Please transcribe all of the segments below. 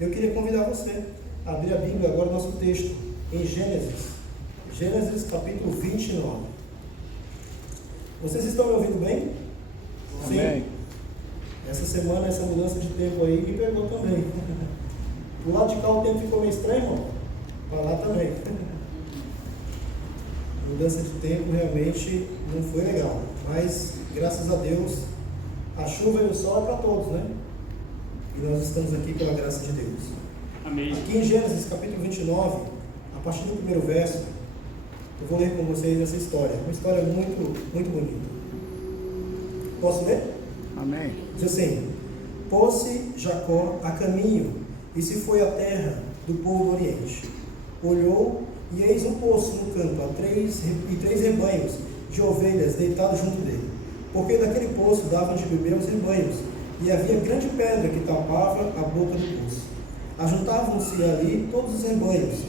Eu queria convidar você a abrir a Bíblia agora, nosso texto, em Gênesis capítulo 29. Vocês estão me ouvindo bem? Amém. Sim? Essa semana, essa mudança de tempo aí me pegou também. Do lado de cá o tempo ficou meio estranho, irmão? Para lá também. Mudança de tempo realmente não foi legal, mas graças a Deus a chuva e o sol é para todos, né? E nós estamos aqui pela graça de Deus. Amém. Aqui em Gênesis capítulo 29, a partir do primeiro verso, eu vou ler com vocês essa história. Uma história muito, muito bonita. Posso ler? Amém. Diz assim: pôs-se Jacó a caminho e se foi à terra do povo do Oriente. Olhou e eis um poço no campo, três rebanhos de ovelhas deitados junto dele, porque daquele poço davam de beber os rebanhos, e havia grande pedra que tapava a boca do poço. Ajuntavam-se ali todos os rebanhos.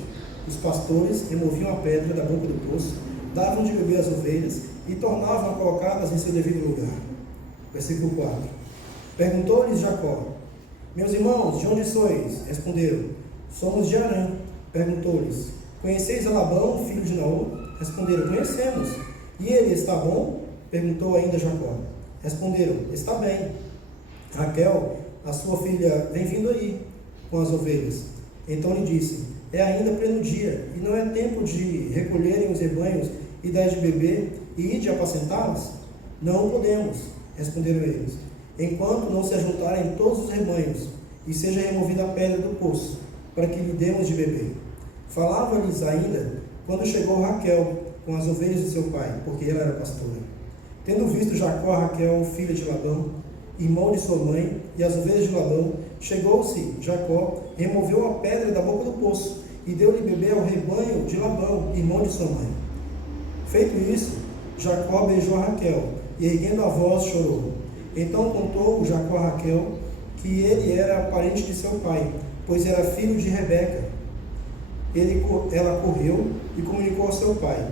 Os pastores removiam a pedra da boca do poço, davam de beber as ovelhas e tornavam a colocá-las em seu devido lugar. Versículo 4. Perguntou-lhes Jacó: meus irmãos, de onde sois? Responderam: somos de Harã. Perguntou-lhes: conheceis a Labão, filho de Naor? Responderam: conhecemos. E ele está bom? Perguntou ainda Jacó. Responderam: está bem. Raquel, a sua filha, vem vindo aí com as ovelhas. Então lhe disse: é ainda pleno dia, e não é tempo de recolherem os rebanhos e dar de beber e ir de apacentá-las? Não podemos, responderam eles, enquanto não se ajuntarem todos os rebanhos, e seja removida a pedra do poço, para que lhe demos de beber. Falava-lhes ainda, quando chegou Raquel com as ovelhas de seu pai, porque ela era pastora. Tendo visto Jacó a Raquel, filha de Labão, irmão de sua mãe, e as ovelhas de Labão, chegou-se Jacó, removeu a pedra da boca do poço, e deu-lhe beber ao rebanho de Labão, irmão de sua mãe. Feito isso, Jacó beijou a Raquel, e erguendo a voz chorou. Então contou Jacó a Raquel que ele era parente de seu pai, pois era filho de Rebeca. Ela correu e comunicou ao seu pai.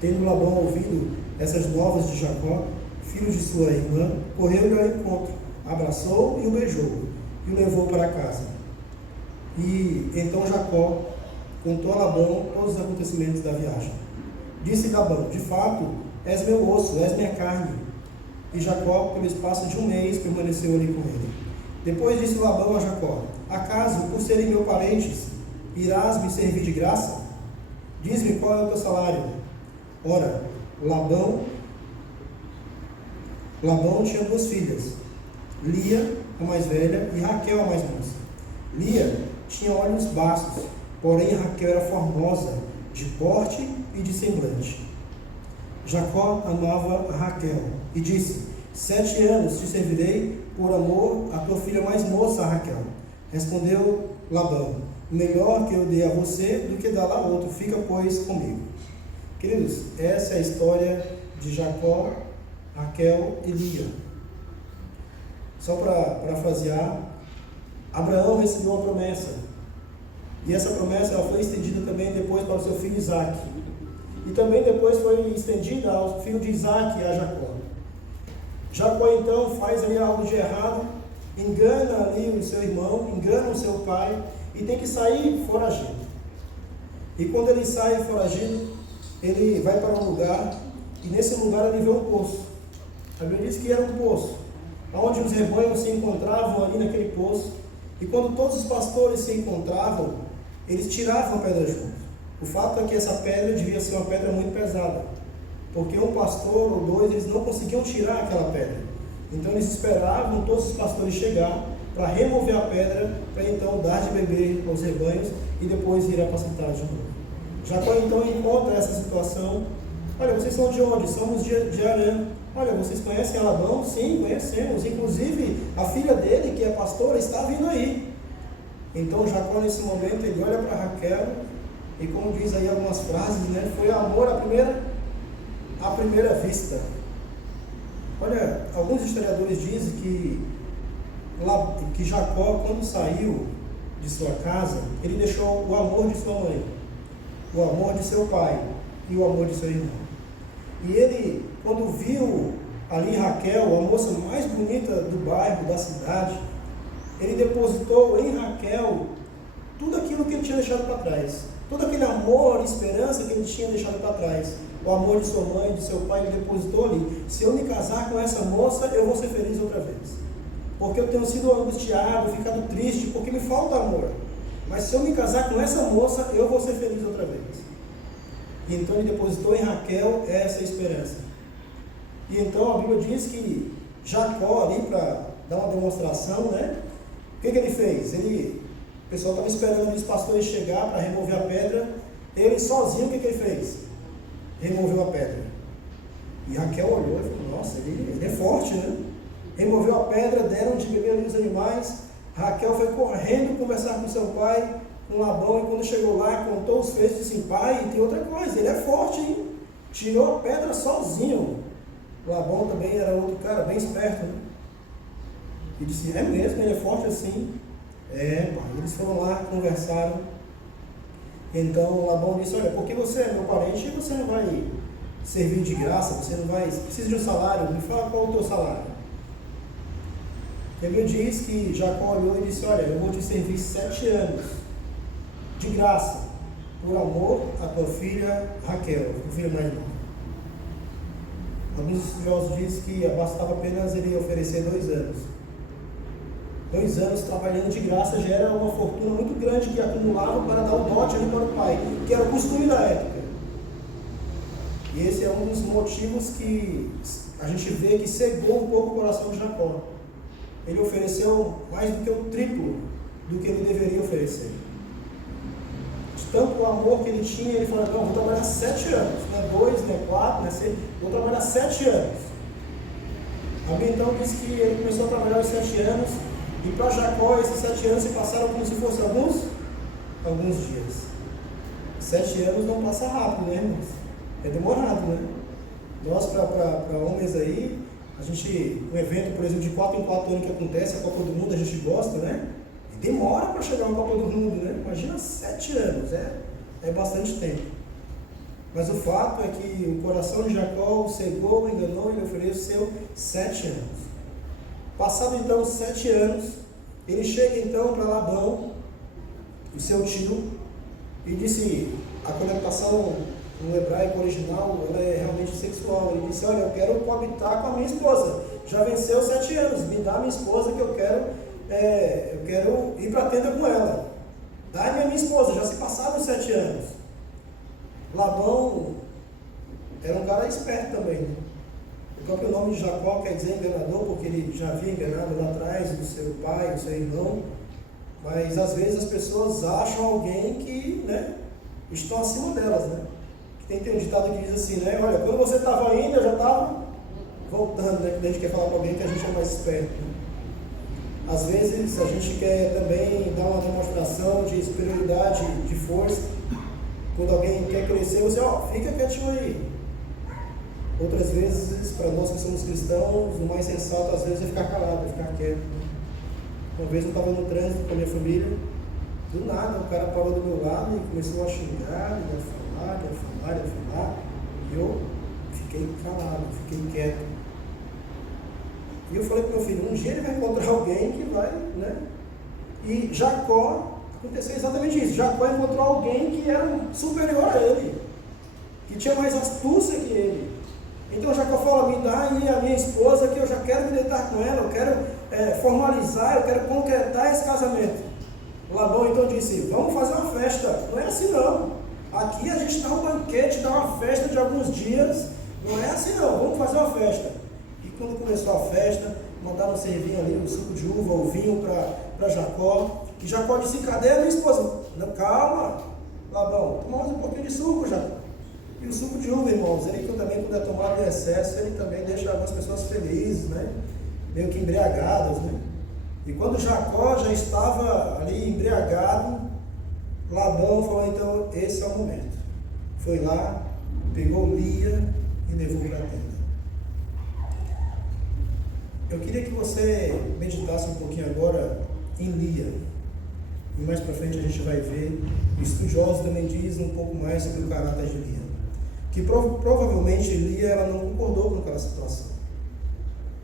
Tendo Labão ouvido essas novas de Jacó, filho de sua irmã, correu-lhe ao encontro, abraçou e o beijou, e o levou para casa. E então Jacó contou a Labão todos os acontecimentos da viagem. Disse Labão: de fato, és meu osso, és minha carne. E Jacó, pelo espaço de um mês, permaneceu ali com ele. Depois disse Labão a Jacó: acaso, por serem meus parentes, irás me servir de graça? Diz-me qual é o teu salário. Ora, Labão tinha duas filhas, Lia, a mais velha, e Raquel, a mais moça. Lia tinha olhos bastos, porém Raquel era formosa, de porte e de semblante. Jacó amava a Raquel e disse: 7 anos te servirei por amor à tua filha mais moça, Raquel. Respondeu Labão: melhor que eu dê a você do que dar a outro, fica pois comigo. Queridos, essa é a história de Jacó, Raquel e Lia. Só para parafrasear, Abraão recebeu uma promessa, e essa promessa ela foi estendida também depois para o seu filho Isaque, e também depois foi estendida ao filho de Isaque, a Jacó. Jacó então faz ali algo de errado, engana ali o seu irmão, engana o seu pai, e tem que sair foragido. E quando ele sai foragido, ele vai para um lugar, e nesse lugar ele vê um poço. A Bíblia diz que era um poço, onde os rebanhos se encontravam ali naquele poço, e quando todos os pastores se encontravam, eles tiravam a pedra junto. O fato é que essa pedra devia ser uma pedra muito pesada, porque um pastor ou dois, eles não conseguiam tirar aquela pedra. Então eles esperavam todos os pastores chegar para remover a pedra, para então dar de beber aos rebanhos e depois ir apacentar de novo. Jacó então encontra essa situação. Olha, vocês são de onde? Somos de Harã. Olha, vocês conhecem Labão? Sim, conhecemos. Inclusive, a filha dele, que é pastora, está vindo aí. Então, Jacó, nesse momento, ele olha para Raquel, e como diz aí algumas frases, né? Foi amor à primeira vista. Olha, alguns historiadores dizem que Jacó, quando saiu de sua casa, ele deixou o amor de sua mãe, o amor de seu pai e o amor de seu irmão. E ele, quando viu ali Raquel, a moça mais bonita do bairro, da cidade, ele depositou em Raquel tinha deixado para trás. Todo aquele amor e esperança que ele tinha deixado para trás. O amor de sua mãe, de seu pai, ele depositou ali. Se eu me casar com essa moça, eu vou ser feliz outra vez. Porque eu tenho sido angustiado, ficado triste, porque me falta amor. Mas se eu me casar com essa moça, eu vou ser feliz outra vez. E então ele depositou em Raquel essa esperança. E então a Bíblia diz que Jacó ali, para dar uma demonstração, né? O que ele fez? O pessoal estava esperando os pastores chegar para remover a pedra. Ele sozinho, o que ele fez? Removeu a pedra. E Raquel olhou e falou, nossa, ele é forte, né? Removeu a pedra, deram de beber ali os animais. Raquel foi correndo conversar com seu pai, com Labão, e quando chegou lá, contou os feitos, disse assim, pai, tem outra coisa, ele é forte, hein? Tirou a pedra sozinho. Labão também era outro cara, bem esperto, né? E disse, é mesmo, ele é forte assim? É, pai. Eles foram lá, conversaram. Então Labão disse, olha, porque você é meu parente, você não vai servir de graça, você não vai, precisa de um salário, me fala qual é o teu salário. A Bíblia diz que Jacó olhou e disse, olha, eu vou te servir 7 anos, de graça, por amor à tua filha Raquel, tua filha mais nova. Alguns estudiosos dizem que bastava apenas ele oferecer 2 anos. 2 anos trabalhando de graça já era uma fortuna muito grande que acumulava para dar o dote ali para o pai, que era o costume da época. E esse é um dos motivos que a gente vê que cegou um pouco o coração de Jacó. Ele ofereceu mais do que o triplo do que ele deveria oferecer. De tanto o amor que ele tinha, ele falou, não, vou trabalhar 7 anos, não é 2, não é 4, não é 6, vou trabalhar 7 anos. A Bíblia então diz que ele começou a trabalhar os 7 anos, e para Jacó esses 7 anos se passaram como se fossem alguns dias. 7 anos não passa rápido, né, irmãos? É demorado, né? Nós, para homens aí, a gente, um evento, por exemplo, de 4 em 4 anos que acontece, a Copa do Mundo, a gente gosta, né? E demora para chegar uma Copa do Mundo, né? Imagina 7 anos, é bastante tempo. Mas o fato é que o coração de Jacó o cegou, enganou, ele ofereceu 7 anos. Passado então 7 anos, ele chega então para Labão, o seu tio, e disse, a conotação no hebraico original, ela é realmente sexual. Ele disse, olha, eu quero coabitar com a minha esposa, já venceu 7 anos, me dá a minha esposa que eu quero ir para a tenda com ela. Dá-me a minha esposa, já se passaram 7 anos. Labão era um cara esperto também, né? O próprio nome de Jacó quer dizer enganador, porque ele já havia enganado lá atrás o seu pai, o seu irmão. Mas às vezes as pessoas acham alguém que, né, estão acima delas, né? Tem um ditado que diz assim, né? Olha, quando você estava indo, eu já estava voltando, né? Que a gente quer falar para alguém que a gente é mais esperto, né? Às vezes a gente quer também dar uma demonstração de superioridade, de força. Quando alguém quer crescer, você, fica quietinho aí. Outras vezes, para nós que somos cristãos, o mais sensato às vezes é ficar calado, é ficar quieto. Uma vez eu estava no trânsito com a minha família, do nada o cara parou do meu lado e começou a xingar, a falar, e eu fiquei calado, fiquei quieto. E eu falei para meu filho, um dia ele vai encontrar alguém que vai, né? E Jacó, aconteceu exatamente isso. Jacó encontrou alguém que era superior a ele, que tinha mais astúcia que ele. Então Jacó fala, me dá aí a minha esposa, que eu já quero me deitar com ela, eu quero formalizar, eu quero concretar esse casamento. Labão então disse, vamos fazer uma festa. Não é assim não. Aqui a gente dá um banquete, dá uma festa de alguns dias. Não é assim não, vamos fazer uma festa. E quando começou a festa, mandaram servir ali o suco de uva, o vinho para Jacó. E Jacó disse, cadê a minha esposa? Não, calma, Labão, toma mais um pouquinho de suco, Jacó. E o suco de uva, irmãos, ele também, quando é tomado em excesso, ele também deixa algumas pessoas felizes, né? Meio que embriagadas, né? E quando Jacó já estava ali embriagado, Labão falou, então, esse é o momento. Foi lá, pegou Lia e levou para a tenda. Eu queria que você meditasse um pouquinho agora em Lia. E mais para frente a gente vai ver, estudiosos também dizem um pouco mais sobre o caráter de Lia. Que provavelmente Lia ela não concordou com aquela situação.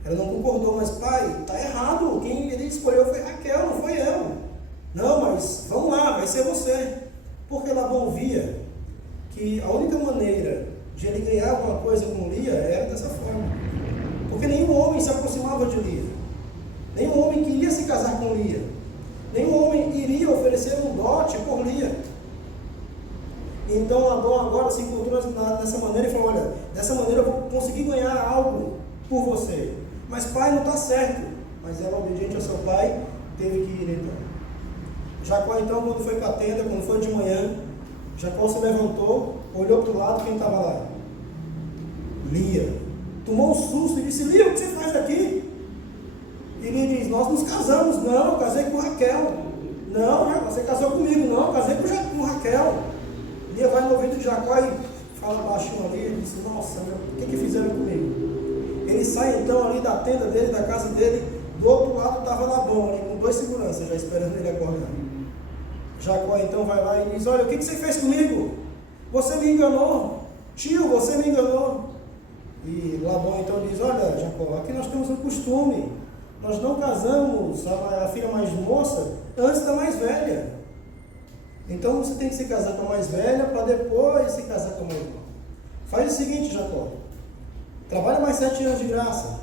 Ela não concordou, mas pai, está errado, quem ele escolheu foi Raquel, não foi eu. Não, mas vamos lá, vai ser você. Porque Labão via que a única maneira de ele ganhar alguma coisa com Lia era dessa forma. Porque nenhum homem se aproximava de Lia. Nenhum homem queria se casar com Lia. Nenhum homem iria oferecer um dote por Lia. Então Labão agora se encontrou dessa maneira e falou: olha, dessa maneira eu vou conseguir ganhar algo por você. Mas pai, não está certo. Mas ela, obediente ao seu pai, teve que ir então. Jacó então, quando foi para a tenda, quando foi de manhã, Jacó se levantou, olhou para o lado, quem estava lá? Lia. Tomou um susto e disse: Lia, o que você faz aqui? E Lia diz: nós nos casamos. Não, eu casei com Raquel. Não, você casou comigo. Não, eu casei com Raquel. Lia vai no ouvido de Jacó e fala baixinho ali, ele diz: nossa, o que fizeram comigo? Ele sai então ali da tenda dele, da casa dele, do outro lado estava Labão ali, com 2 seguranças, já esperando ele acordar. Jacó então vai lá e diz: olha, o que você fez comigo? Você me enganou, tio, você me enganou. E Labão então diz: olha, Jacó, aqui nós temos um costume, nós não casamos a filha mais moça antes da mais velha. Então você tem que se casar com a mais velha para depois se casar com a mais nova. Faz o seguinte, Jacó, trabalha mais 7 anos de graça,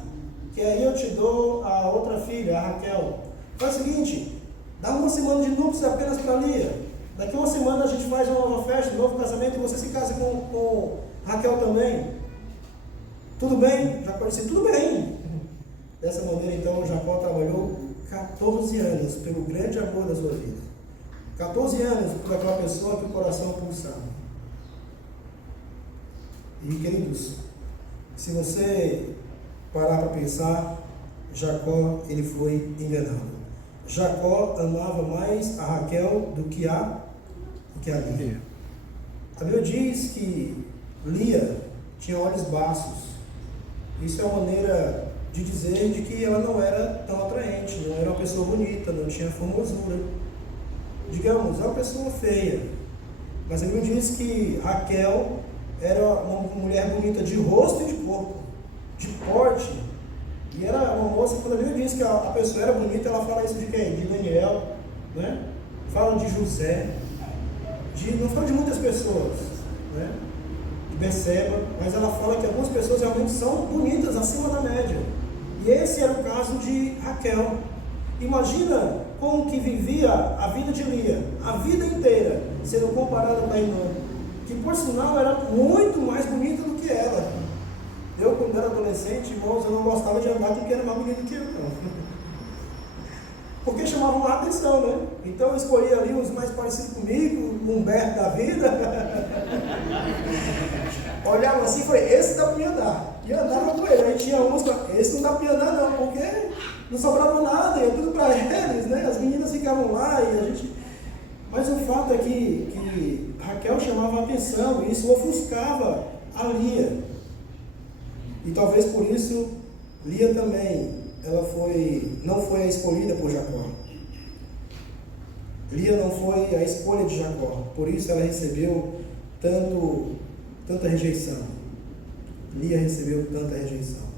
que aí eu te dou a outra filha, a Raquel. Faz o seguinte, dá 1 semana de núpcias apenas para Lia. Daqui a 1 semana a gente faz uma nova festa, um novo casamento, e você se casa com Raquel também. Tudo bem? Jacó disse: tudo bem. Dessa maneira então Jacó trabalhou 14 anos pelo grande amor da sua vida. 14 anos por aquela pessoa que o coração pulsava. E queridos, se você parar para pensar, Jacó, ele foi enganado. Jacó amava mais a Raquel do que a Lia. A Bíblia diz que Lia tinha olhos baços. Isso é uma maneira de dizer de que ela não era tão atraente, não era uma pessoa bonita, não tinha formosura. Digamos, é uma pessoa feia. Mas a Bíblia diz que Raquel era uma mulher bonita de rosto e de corpo, de porte. E era uma moça, quando a Bíblia diz que a pessoa era bonita, ela fala isso de quem? De Daniel, né? Fala de José, não fala de muitas pessoas, né? De Beceba, mas ela fala que algumas pessoas realmente são bonitas acima da média. E esse era o caso de Raquel. Imagina como que vivia a vida de Lia, a vida inteira, sendo comparada com a irmã, que por sinal era muito mais bonita do que ela. Eu, quando era adolescente, irmãos, eu não gostava de andar com quem era mais bonito que eu, não. Porque chamavam a atenção, né? Então eu escolhi ali os mais parecidos comigo, o Humberto da vida. Olhava assim e falei: esse dá para me andar. E andava com ele. Aí tinha uns, esse não dá para me andar não, porque não sobrava nada, ia tudo para eles, né? As meninas ficavam lá e a gente... Mas o fato é que Raquel chamava a atenção e isso ofuscava a Lia. E talvez por isso Lia também, não foi a escolhida por Jacó. Lia não foi a escolha de Jacó, por isso ela recebeu tanta rejeição. Lia recebeu tanta rejeição.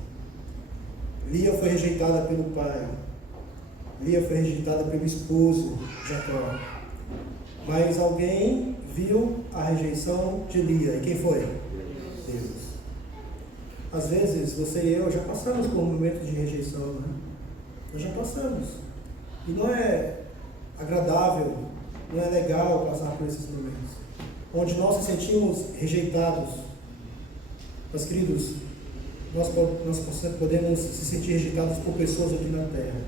Lia foi rejeitada pelo pai. Lia foi rejeitada pelo esposo Jacó. Mas alguém viu a rejeição de Lia. E quem foi? Deus. Às vezes, você e eu já passamos por um momento de rejeição, né? Nós já passamos. E não é agradável, não é legal passar por esses momentos, onde nós nos sentimos rejeitados. Mas, queridos, nós podemos se sentir rejeitados por pessoas aqui na terra,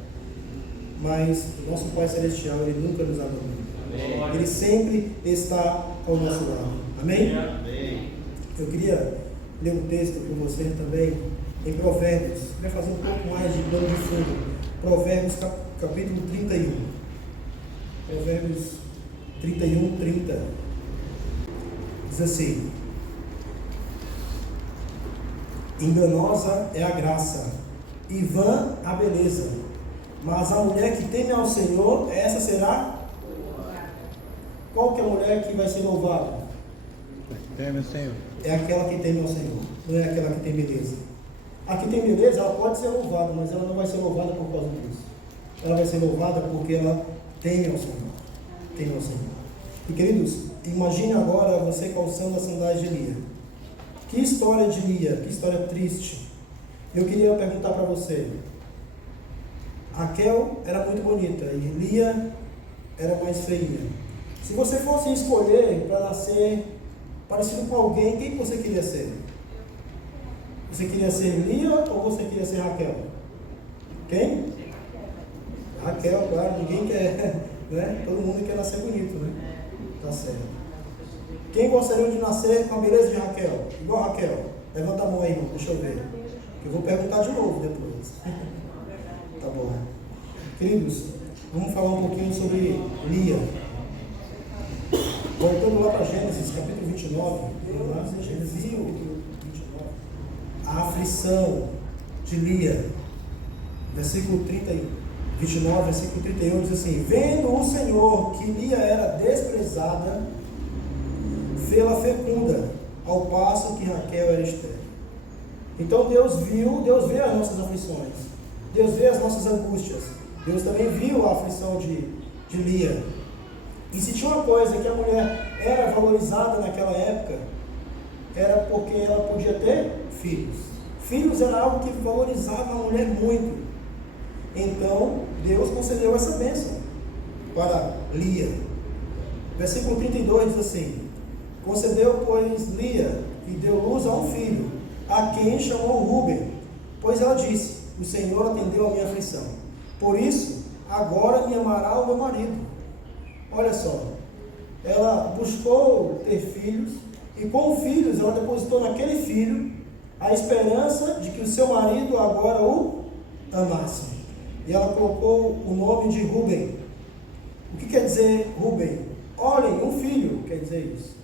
mas o nosso Pai Celestial, Ele nunca nos abandona. Amém. Ele sempre está ao nosso lado. Amém? Amém. Eu queria ler um texto com você também, em Provérbios. Eu queria fazer um pouco mais de plano de fundo. Provérbios capítulo 31. Provérbios 31, 30. Diz assim: enganosa é a graça, e vã a beleza, mas a mulher que teme ao Senhor, essa será... Qual que é a mulher que vai ser louvada? Teme o Senhor. É aquela que teme ao Senhor, não é aquela que tem beleza. A que tem beleza, ela pode ser louvada, mas ela não vai ser louvada por causa disso. Ela vai ser louvada porque ela teme ao Senhor. Teme ao Senhor. E queridos, imagine agora você calçando as sandálias de Lia. Que história de Lia, que história triste. Eu queria perguntar para você. Raquel era muito bonita e Lia era mais feia. Se você fosse escolher para nascer parecido com alguém, quem você queria ser? Você queria ser Lia ou você queria ser Raquel? Quem? Raquel, claro, ninguém quer, né? Todo mundo quer nascer bonito, né? Tá certo. Quem gostaria de nascer com a beleza de Raquel? Igual Raquel? Levanta a mão aí, irmão, deixa eu ver. Eu vou perguntar de novo depois. Tá bom. Queridos, vamos falar um pouquinho sobre Lia. Voltando lá para Gênesis, capítulo 29. Gênesis, capítulo 29. A aflição de Lia. Versículo 29, versículo 31 diz assim: vendo o Senhor que Lia era desprezada, fê-la fecunda, ao passo que Raquel era estéril. Então Deus vê as nossas aflições, Deus vê as nossas angústias, Deus também viu a aflição de Lia. E se tinha uma coisa que a mulher era valorizada naquela época, era porque ela podia ter filhos. Filhos era algo que valorizava a mulher muito. Então Deus concedeu essa bênção para Lia. Versículo 32 diz assim: concedeu, pois, Lia, e deu luz a um filho, a quem chamou Ruben, pois ela disse: o Senhor atendeu a minha aflição, por isso agora me amará o meu marido. Olha só, ela buscou ter filhos, e com filhos ela depositou naquele filho a esperança de que o seu marido agora o amasse. E ela colocou o nome de Ruben. O que quer dizer Ruben? Olhem, um filho quer dizer isso.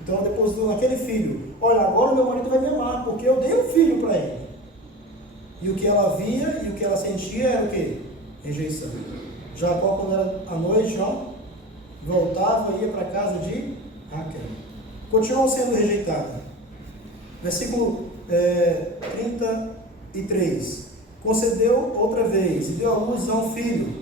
Então ela depositou naquele filho: olha, agora o meu marido vai me amar, porque eu dei um filho para ele. E o que ela via e o que ela sentia era o quê? Rejeição. Jacó, quando era à noite, voltava e ia para a casa de Raquel. Continuou sendo rejeitada. Versículo 33. Concedeu outra vez e deu à luz a um filho.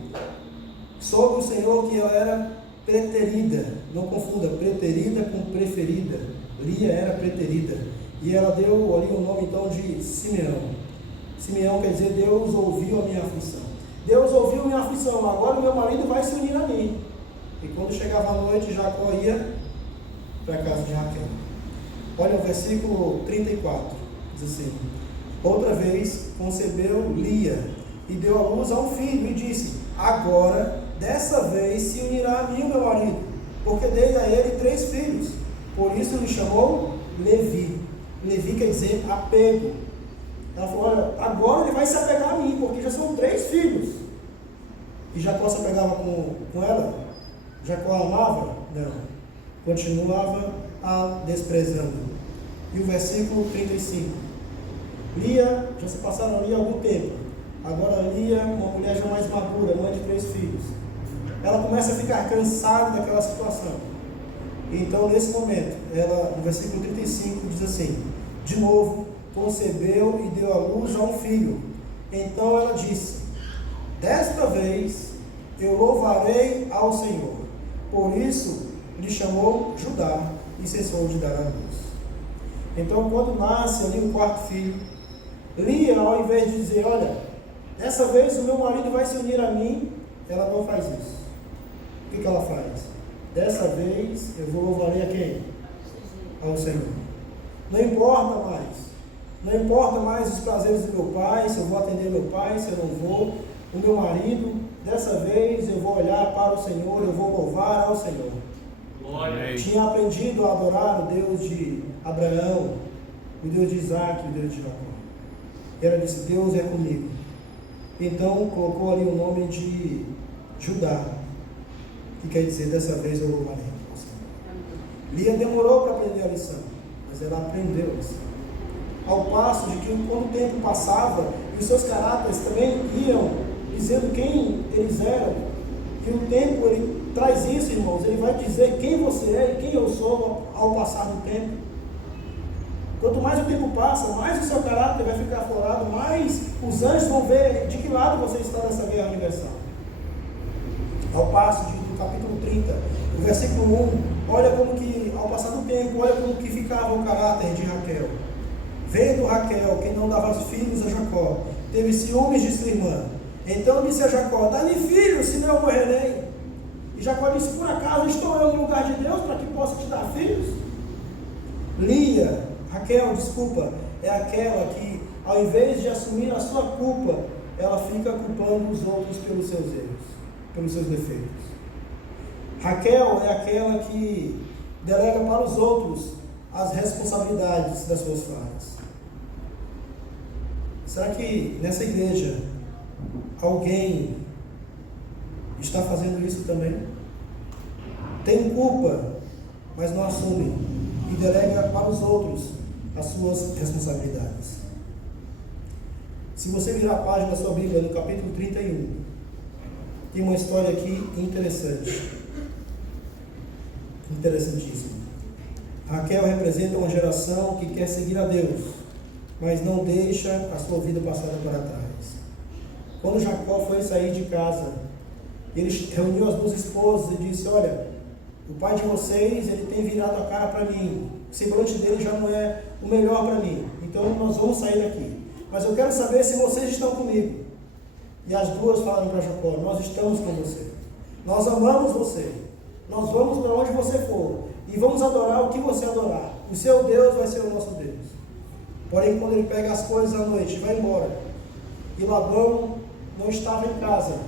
Soube o Senhor que ela era preterida. Não confunda preterida com preferida. Lia era preterida. E ela deu ali o nome então de Simeão. Simeão quer dizer: Deus ouviu a minha aflição. Deus ouviu a minha aflição, agora o meu marido vai se unir a mim. E quando chegava a noite, Jacó ia para a casa de Raquel. Olha o versículo 34, diz assim: outra vez concebeu Lia e deu à luz a um filho, e disse: agora, dessa vez, se unirá a mim o meu marido, porque dei a ele 3 filhos. Por isso lhe chamou Levi. Levi quer dizer apego. Ela falou: olha, agora ele vai se apegar a mim, porque já são 3 filhos. E Jacó se apegava com ela? Jacó amava? Não. Continuava a desprezando. E o versículo 35. Lia, já se passaram ali algum tempo. Agora Lia, uma mulher já mais madura, mãe de 3 filhos. Ela começa a ficar cansada daquela situação. Então, nesse momento, ela, no versículo 35, diz assim: de novo, concebeu e deu à luz a um filho. Então ela disse: desta vez eu louvarei ao Senhor. Por isso lhe chamou Judá e cessou de dar à luz. Então, quando nasce ali o 4º filho, Lia, ao invés de dizer: olha, dessa vez o meu marido vai se unir a mim, ela não faz isso. O que ela faz? Dessa vez eu vou louvarei a quem? Ao Senhor. Não importa mais. Não importa mais os prazeres do meu pai, se eu vou atender meu pai, se eu não vou. O meu marido, dessa vez eu vou olhar para o Senhor, eu vou louvar ao Senhor. Glória. Tinha aprendido a adorar o Deus de Abraão, o Deus de Isaac, o Deus de Jacó. E ela disse: Deus é comigo. Então colocou ali o nome de Judá, que quer dizer: dessa vez eu louvarei ao Senhor. Lia demorou para aprender a lição, mas ela aprendeu a lição. Ao passo de que, quando o tempo passava e os seus caráteres também iam dizendo quem eles eram, e o tempo ele traz isso, irmãos, ele vai dizer quem você é e quem eu sou ao passar do tempo. Quanto mais o tempo passa, mais o seu caráter vai ficar aflorado, mais os anjos vão ver de que lado você está nessa guerra universal. Ao passo de no capítulo 30, o versículo 1, olha como que, ao passar do tempo, olha como que ficava o caráter de Raquel. Vendo Raquel que não dava filhos a Jacó, teve ciúmes de sua irmã. Então disse a Jacó: dá-me filhos, senão eu morrerei. E Jacó disse: por acaso estou eu no lugar de Deus para que possa te dar filhos? Raquel, é aquela que, ao invés de assumir a sua culpa, ela fica culpando os outros pelos seus erros, pelos seus defeitos. Raquel é aquela que delega para os outros as responsabilidades das suas falhas. Será que nessa igreja alguém está fazendo isso também? Tem culpa, mas não assume e delega para os outros as suas responsabilidades. Se você virar a página da sua Bíblia, no capítulo 31, tem uma história aqui interessantíssima. Raquel representa uma geração que quer seguir a Deus, mas não deixa a sua vida passada para trás. Quando Jacó foi sair de casa, ele reuniu as duas esposas e disse: olha, o pai de vocês, ele tem virado a cara para mim, o semblante dele já não é o melhor para mim, então nós vamos sair daqui, mas eu quero saber se vocês estão comigo. E as duas falaram para Jacó: nós estamos com você, nós amamos você, nós vamos para onde você for e vamos adorar o que você adorar, o seu Deus vai ser o nosso Deus. Porém, quando ele pega as coisas à noite e vai embora, e Labão não estava em casa,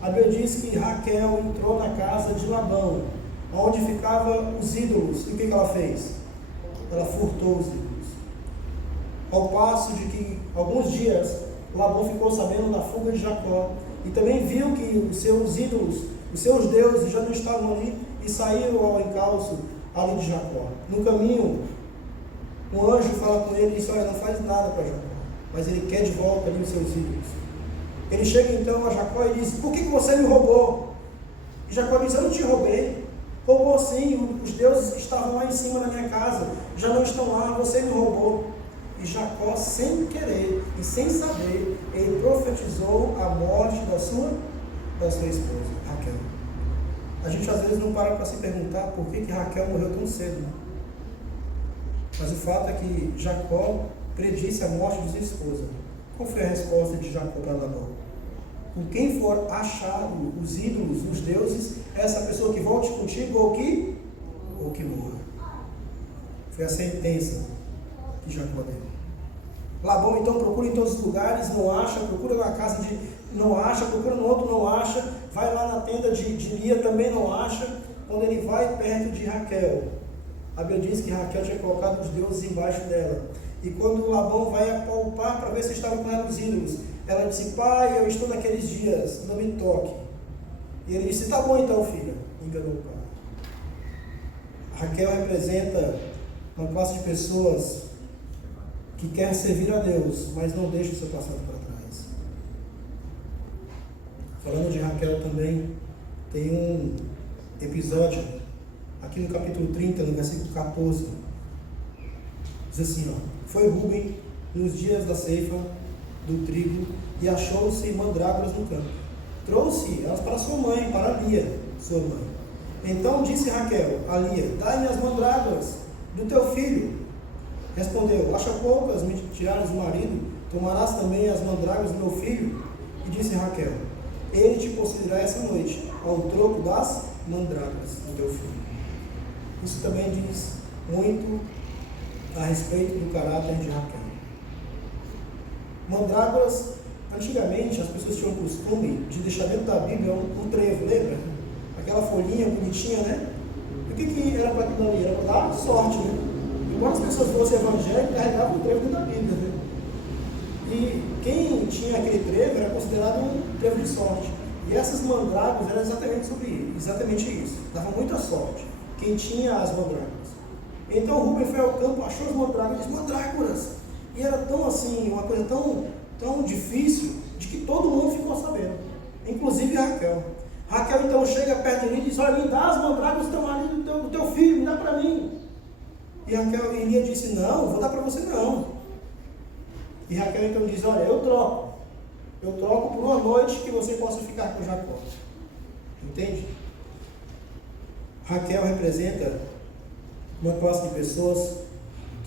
a Bíblia diz que Raquel entrou na casa de Labão, onde ficavam os ídolos, e o que ela fez? Ela furtou os ídolos. Ao passo de que, alguns dias, Labão ficou sabendo da fuga de Jacó, e também viu que os seus ídolos, os seus deuses já não estavam ali, e saíram ao encalço ali de Jacó. No caminho, um anjo fala com ele e diz: olha, não faz nada para Jacó, mas ele quer de volta ali os seus ídolos. Ele chega então a Jacó e diz: por que você me roubou? E Jacó diz: eu não te roubei. Roubou sim, os deuses estavam lá em cima na minha casa, já não estão lá, você me roubou. E Jacó, sem querer e sem saber, ele profetizou a morte da sua esposa, Raquel. A gente às vezes não para se perguntar por que Raquel morreu tão cedo, né? Mas o fato é que Jacó predisse a morte de sua esposa. Qual foi a resposta de Jacó para Labão? Com quem for achado os ídolos, os deuses, é essa pessoa que volte contigo ou que morra. Foi a sentença que Jacó deu. Labão então procura em todos os lugares, não acha, procura na casa não acha, procura no outro, não acha, vai lá na tenda de Lia, também não acha. Quando ele vai perto de Raquel, a Bíblia diz que Raquel tinha colocado os deuses embaixo dela. E quando Labão vai apalpar para ver se estava com ela os ídolos, ela disse: pai, eu estou naqueles dias, não me toque. E ele disse: tá bom então, filha. Enganou o pai. Raquel representa uma classe de pessoas que quer servir a Deus, mas não deixa o seu passado para trás. Falando de Raquel também, tem um episódio aqui no capítulo 30, no versículo 14. Diz assim: foi Rúben nos dias da ceifa do trigo e achou-se mandrágoras no campo. Trouxe elas para sua mãe, para Lia, sua mãe. Então disse Raquel a Lia: dai-me as mandrágoras do teu filho. Respondeu: acha poucas, me tirares o marido, tomarás também as mandrágoras do meu filho? E disse Raquel: ele te possuirá essa noite, ao troco das mandrágoras do teu filho. Isso também diz muito a respeito do caráter de Raquel. Mandrágoras, antigamente as pessoas tinham o costume de deixar dentro da Bíblia um trevo, lembra? Aquela folhinha bonitinha, né? E o que era para aquilo ali? Era para dar sorte, né? Embora as pessoas fossem evangélicas, carregavam um trevo dentro da Bíblia, né? E quem tinha aquele trevo era considerado um trevo de sorte. E essas mandrágoras eram exatamente isso. Dava muita sorte quem tinha as mandrágoras. Então Rúben foi ao campo, achou as mandrágoras, mandrágoras. E era tão assim, uma coisa tão difícil, de que todo mundo ficou sabendo, inclusive Raquel. Raquel então chega perto de mim e diz: olha, me dá as mandrágoras do teu marido, do teu filho, me dá para mim. E Lia disse: não, vou dar para você não. E Raquel então diz: olha, eu troco por uma noite que você possa ficar com Jacó. Entende? Raquel representa uma classe de pessoas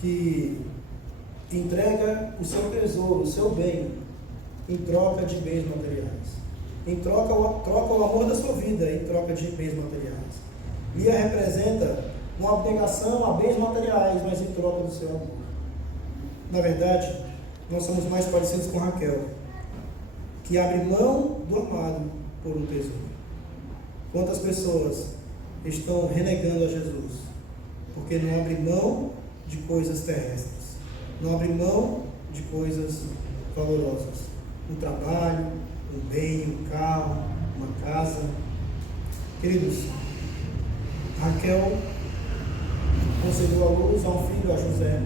que entrega o seu tesouro, o seu bem, em troca de bens materiais. Troca o amor da sua vida em troca de bens materiais. Lia representa uma abnegação a bens materiais, mas em troca do seu amor. Na verdade, nós somos mais parecidos com Raquel, que abre mão do amado por um tesouro. Quantas pessoas estão renegando a Jesus porque não abrem mão de coisas terrestres, não abrem mão de coisas valorosas, um trabalho, um bem, um carro, uma casa. Queridos, Raquel concedeu a luz a um filho, a José,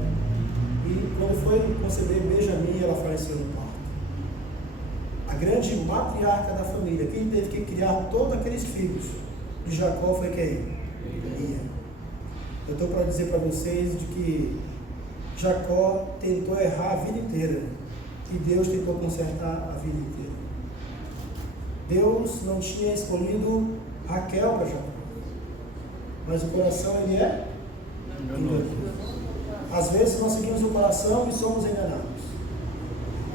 e quando foi conceber Benjamim, ela faleceu no parto. A grande matriarca da família, quem teve que criar todos aqueles filhos de Jacó foi quem? Lia. Eu estou para dizer para vocês de que Jacó tentou errar a vida inteira e Deus tentou consertar a vida inteira. Deus não tinha escolhido Raquel para Jacó, mas o coração ele é enganoso. Às vezes nós seguimos o coração e somos enganados.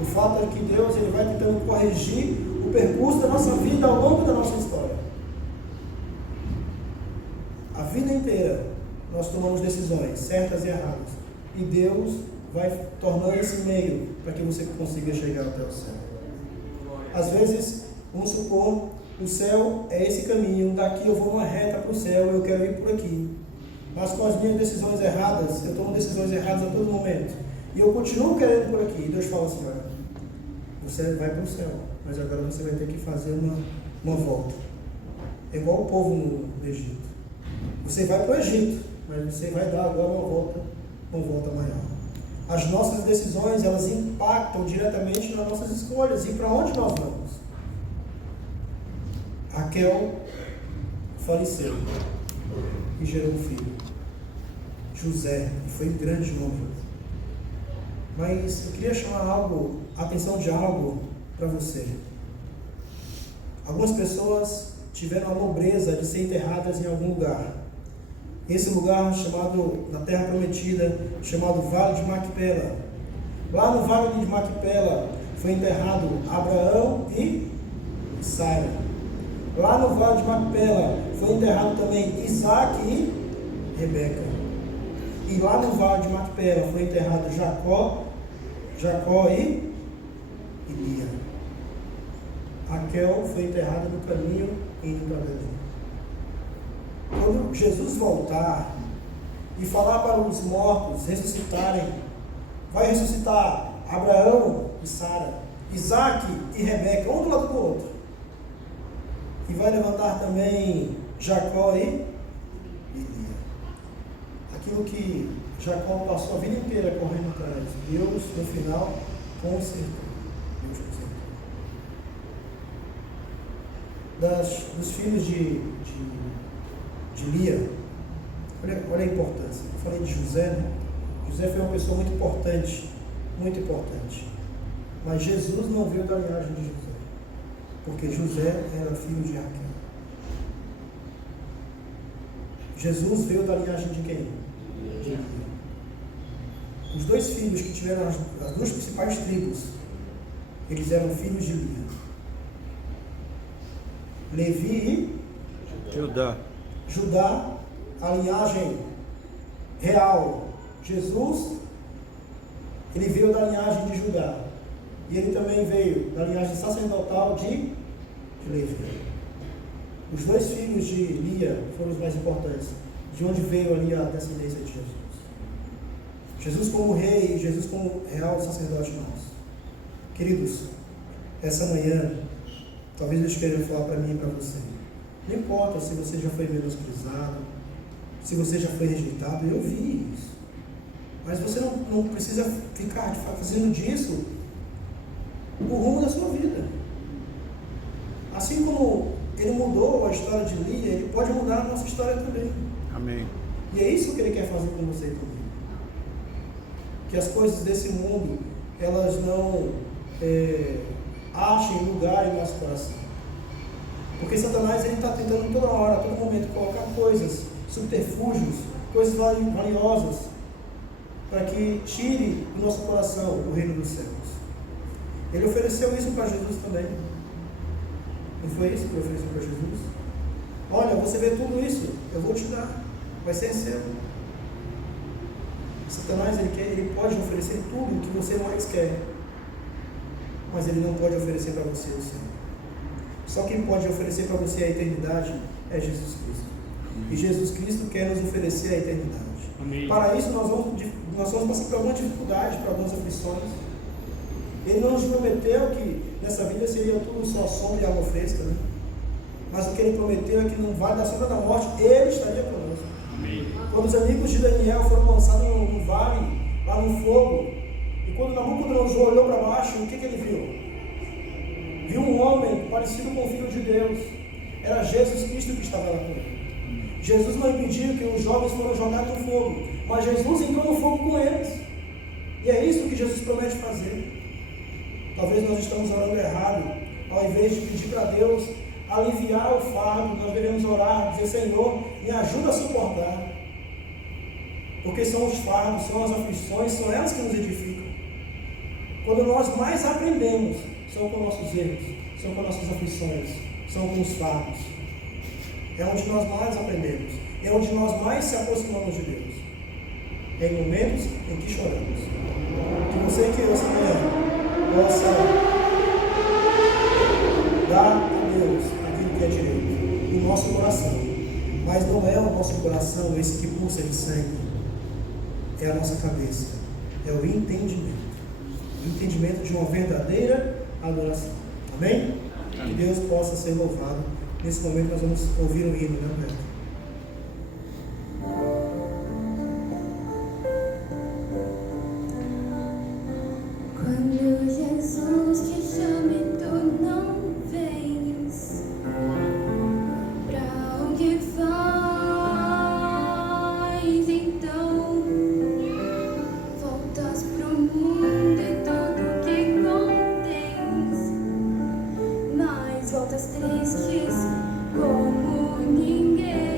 O fato é que Deus ele vai tentando corrigir o percurso da nossa vida ao longo da nossa história. A vida inteira nós tomamos decisões certas e erradas, e Deus vai tornando esse meio para que você consiga chegar até o céu. Às vezes, vamos supor, o céu é esse caminho, daqui eu vou uma reta para o céu, eu quero ir por aqui. Mas com as minhas decisões erradas, eu tomo decisões erradas a todo momento, e eu continuo querendo por aqui. E Deus fala assim: olha, você vai para o céu, mas agora você vai ter que fazer uma volta. É igual o povo no Egito. Você vai para o Egito, mas você vai dar agora uma volta maior. As nossas decisões, elas impactam diretamente nas nossas escolhas e para onde nós vamos. Raquel faleceu e gerou um filho, José, que foi um grande nome. Mas eu queria chamar a atenção de algo para você. Algumas pessoas tiveram a nobreza de ser enterradas em algum lugar. Esse lugar chamado, na Terra Prometida, chamado Vale de Macpela. Lá no Vale de Macpela foi enterrado Abraão e Sara. Lá no Vale de Macpela foi enterrado também Isaac e Rebeca. E lá no Vale de Macpela foi enterrado Jacó e Lia. Raquel foi enterrada no caminho indo para Belém. Quando Jesus voltar e falar para os mortos ressuscitarem, vai ressuscitar Abraão e Sara, Isaac e Rebeca, um do lado do outro. E vai levantar também Jacó e Lia. Aquilo que Jacó passou a vida inteira correndo atrás, Deus no final consertou. Deus consertou. Dos filhos de Lia, olha a importância. Eu falei de José, né? José foi uma pessoa muito importante, muito importante. Mas Jesus não veio da linhagem de José, porque José era filho de Raquel. Jesus veio da linhagem de quem? De Lia. Os dois filhos que tiveram as duas principais tribos, eles eram filhos de Lia. Levi e Judá, a linhagem real. Jesus, ele veio da linhagem de Judá. E ele também veio da linhagem sacerdotal de Levi. Os dois filhos de Lia foram os mais importantes. De onde veio ali a descendência de Jesus. Jesus como rei e Jesus como real sacerdote nosso. Queridos, essa manhã, talvez Deus queira falar para mim e para você. Não importa se você já foi menosprezado, se você já foi rejeitado, eu vi isso. Mas você não precisa ficar fazendo disso o rumo da sua vida. Assim como ele mudou a história de Lia, ele pode mudar a nossa história também. Amém. E é isso que ele quer fazer com você e comigo. Que as coisas desse mundo, elas não achem lugar em nosso coração. Porque Satanás está tentando toda hora, a todo momento, colocar coisas subterfúgios, coisas valiosas, para que tire do nosso coração o reino dos céus. Ele ofereceu isso para Jesus também. Não foi isso que ele ofereceu para Jesus? Olha, você vê tudo isso, eu vou te dar, vai ser seu. Satanás, ele pode oferecer tudo o que você mais quer, mas ele não pode oferecer para você o céu. Só quem pode oferecer para você a eternidade é Jesus Cristo. E Jesus Cristo quer nos oferecer a eternidade. Amém. Para isso nós vamos passar por alguma dificuldade, por algumas aflições. Ele não nos prometeu que nessa vida seria tudo só sombra e água fresca, né? Mas o que ele prometeu é que no vale da sombra da morte, ele estaria conosco. Amém. Quando os amigos de Daniel foram lançados no vale, lá no fogo, e quando Nabucodonosor olhou para baixo, o que ele viu? Viu um homem parecido com o Filho de Deus. Era Jesus Cristo que estava lá com ele. Jesus não impediu que os jovens foram jogados no fogo, mas Jesus entrou no fogo com eles. E é isso que Jesus promete fazer. Talvez nós estamos orando errado. Ao invés de pedir para Deus aliviar o fardo, nós devemos orar, dizer: Senhor, me ajuda a suportar. Porque são os fardos, são as aflições, são elas que nos edificam. Quando nós mais aprendemos, são com nossos erros, são com nossas aflições, são com os fardos. É onde nós mais aprendemos, é onde nós mais se aproximamos de Deus. É em momentos em que choramos. Que você que essa manhã possa dar a Deus aquilo que é direito, o nosso coração. Mas não é o nosso coração esse que pulsa de sangue, é a nossa cabeça, é o entendimento de uma verdadeira adoração. Amém? Que Deus possa ser louvado. Nesse momento nós vamos ouvir um hino, né, Beto? Quando Jesus te chama e tu não vens, pra onde vais então? Voltas pro mundo e tudo que contens, mas voltas tristes como ninguém.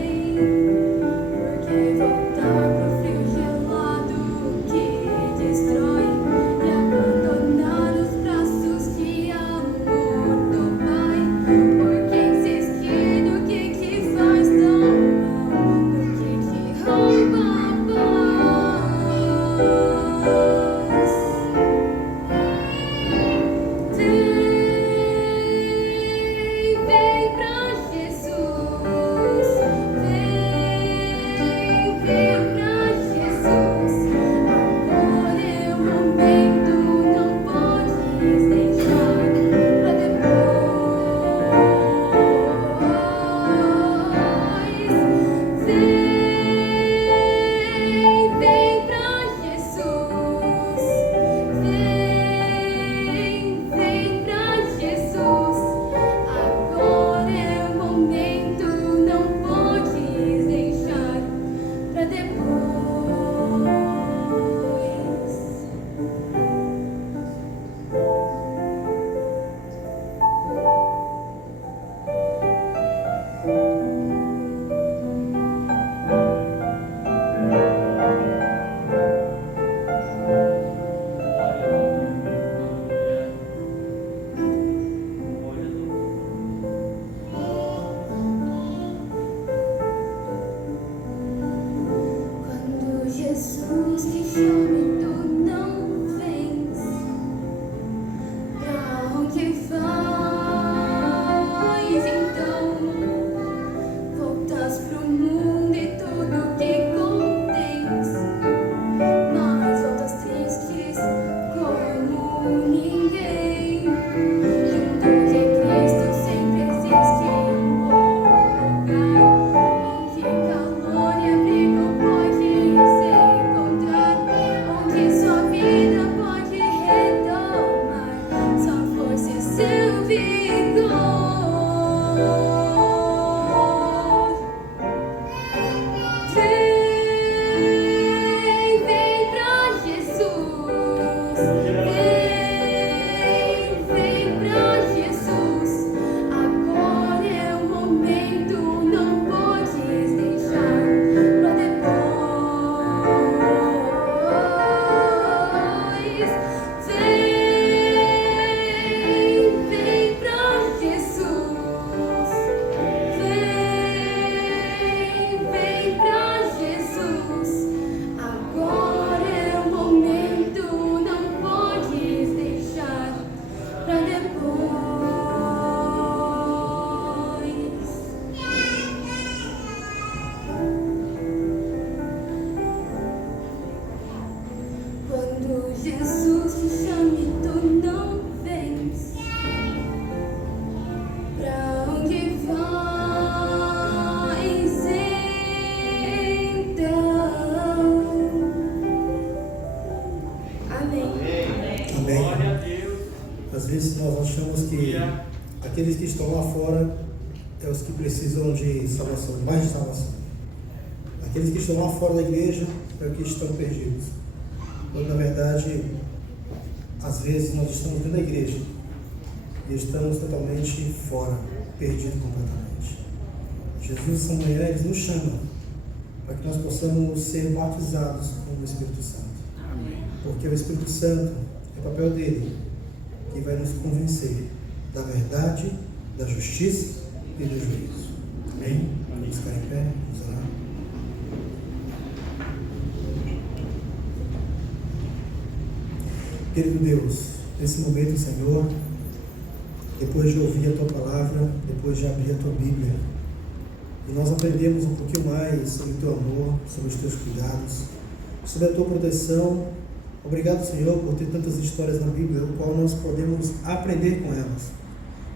aqueles que estão lá fora é os que precisam de salvação, mais de salvação. Aqueles que estão lá fora da igreja é os que estão perdidos. Quando, na verdade, às vezes nós estamos dentro da igreja e estamos totalmente fora, perdidos completamente. Jesus, essa manhã, Ele nos chama para que nós possamos ser batizados com o Espírito Santo. Porque o Espírito Santo é o papel dele que vai nos convencer da verdade, da justiça e do juízo. Amém? Vamos ficar em pé, vamos orar. Querido Deus, nesse momento, Senhor, depois de ouvir a Tua palavra, depois de abrir a Tua Bíblia, e nós aprendemos um pouquinho mais sobre o Teu amor, sobre os Teus cuidados, sobre a Tua proteção. Obrigado, Senhor, por ter tantas histórias na Bíblia, o qual nós podemos aprender com elas.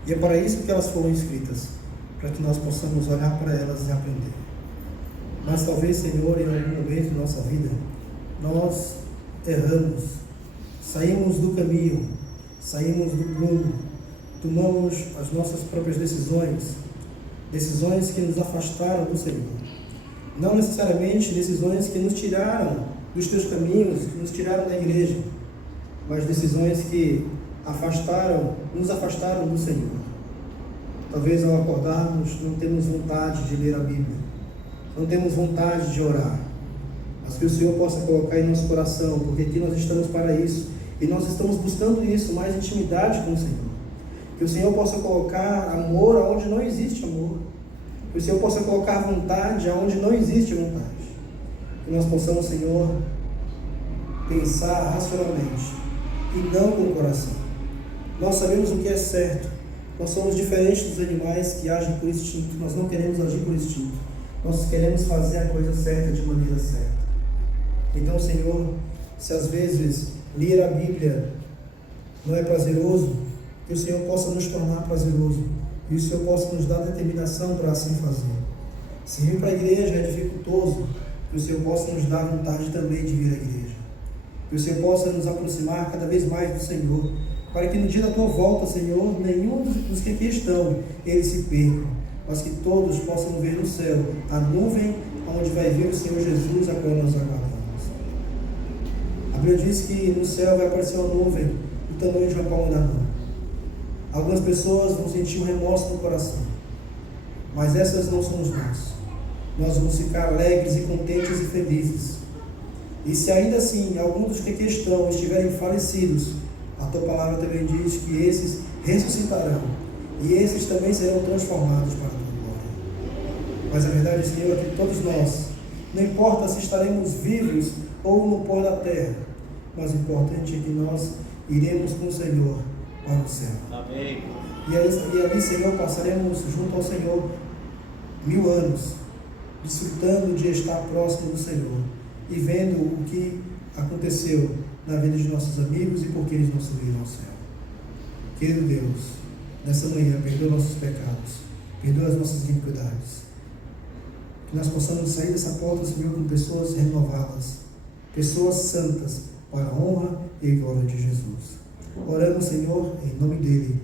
E é para isso que elas foram escritas, para que nós possamos olhar para elas e aprender. Mas talvez, Senhor, em algum momento da nossa vida, nós erramos, saímos do caminho, saímos do prumo, tomamos as nossas próprias decisões que nos afastaram do Senhor. Não necessariamente decisões que nos tiraram dos teus caminhos, que nos tiraram da igreja, mas decisões que nos afastaram do Senhor. Talvez ao acordarmos não temos vontade de ler a Bíblia, não temos vontade de orar, mas que o Senhor possa colocar em nosso coração, porque aqui nós estamos para isso, e nós estamos buscando isso, mais intimidade com o Senhor. Que o Senhor possa colocar amor onde não existe amor, que o Senhor possa colocar vontade onde não existe vontade. Que nós possamos, Senhor, pensar racionalmente e não com o coração. Nós sabemos o que é certo. Nós somos diferentes dos animais que agem por instinto. Nós não queremos agir por instinto. Nós queremos fazer a coisa certa de maneira certa. Então, Senhor, se às vezes ler a Bíblia não é prazeroso, que o Senhor possa nos tornar prazeroso e o Senhor possa nos dar determinação para assim fazer. Se vir para a igreja é dificultoso, que o Senhor possa nos dar vontade também de vir à igreja. Que o Senhor possa nos aproximar cada vez mais do Senhor, para que no dia da Tua volta, Senhor, nenhum dos que aqui estão, eles se percam, mas que todos possam ver no céu a nuvem onde vai vir o Senhor Jesus, a qual nós aguardamos. A Bíblia diz que no céu vai aparecer uma nuvem do tamanho de uma palma da mão. Algumas pessoas vão sentir um remorso no coração, mas essas não somos nós. Nós vamos ficar alegres e contentes e felizes. E se ainda assim alguns dos que aqui estão estiverem falecidos, a Tua palavra também diz que esses ressuscitarão e esses também serão transformados para a Tua glória. Mas a verdade, Senhor, é que todos nós, não importa se estaremos vivos ou no pó da terra, mas o importante é que nós iremos com o Senhor para o céu. Amém. E ali, Senhor, passaremos junto ao Senhor 1000 anos, desfrutando de estar próximo do Senhor e vendo o que aconteceu na vida de nossos amigos e por que eles não subiram ao céu. Querido Deus, nessa manhã, perdoa nossos pecados, perdoa as nossas iniquidades. Que nós possamos sair dessa porta, Senhor, com pessoas renovadas, pessoas santas, para a honra e glória de Jesus. Oramos, Senhor, em nome dEle,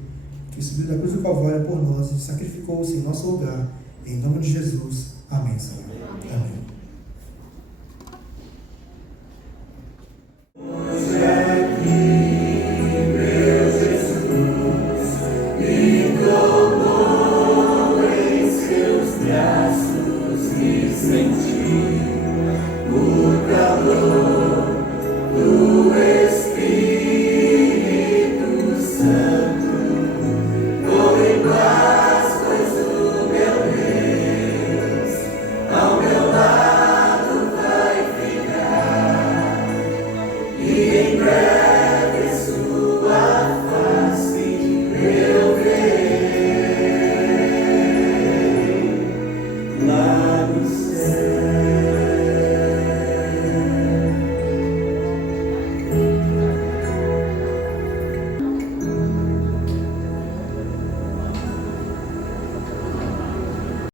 que subiu da cruz do Calvário por nós e sacrificou-se em nosso lugar. Em nome de Jesus. Amém, Senhor. Amém. Sentir